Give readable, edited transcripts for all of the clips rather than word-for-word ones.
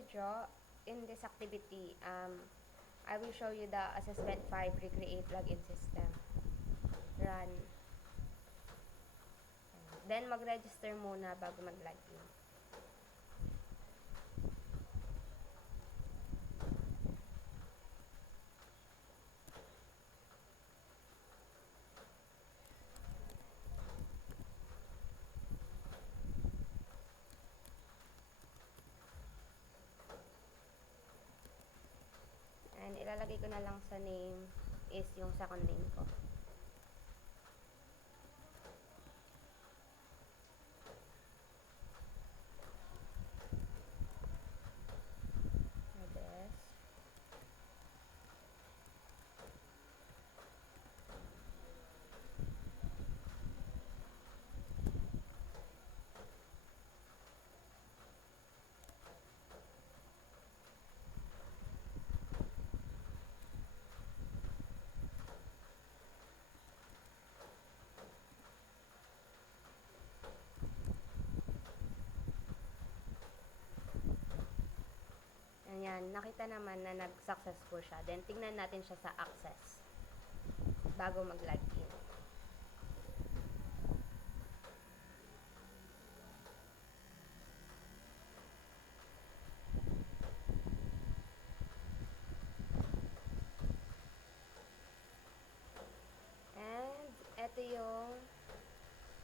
video, in this activity, I will show you the Assessment 5 Recreate Login System. Run. Then, mag-register muna bago mag-login. And ilalagay ko na lang sa name is yung second name ko. Address. Ayan, nakita naman na nag-successful siya. Then, tingnan natin siya sa access bago mag-login. And, ito yung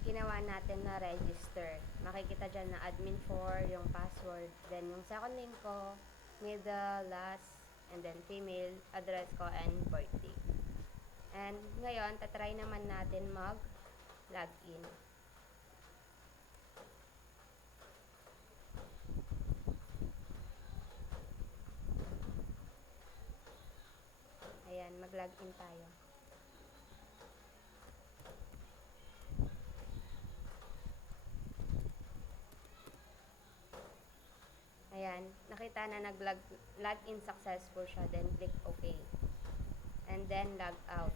ginawa natin na register. Makikita dyan na admin 4, yung password, then yung second name ko, middle, last, and then female, address ko, and birthday. And ngayon, tatry naman natin mag-login. Ayan, mag-login tayo. Ayan, nakita na nag-login successful siya, then click OK. And then log out.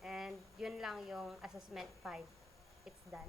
And yun lang yung assessment 5. It's done.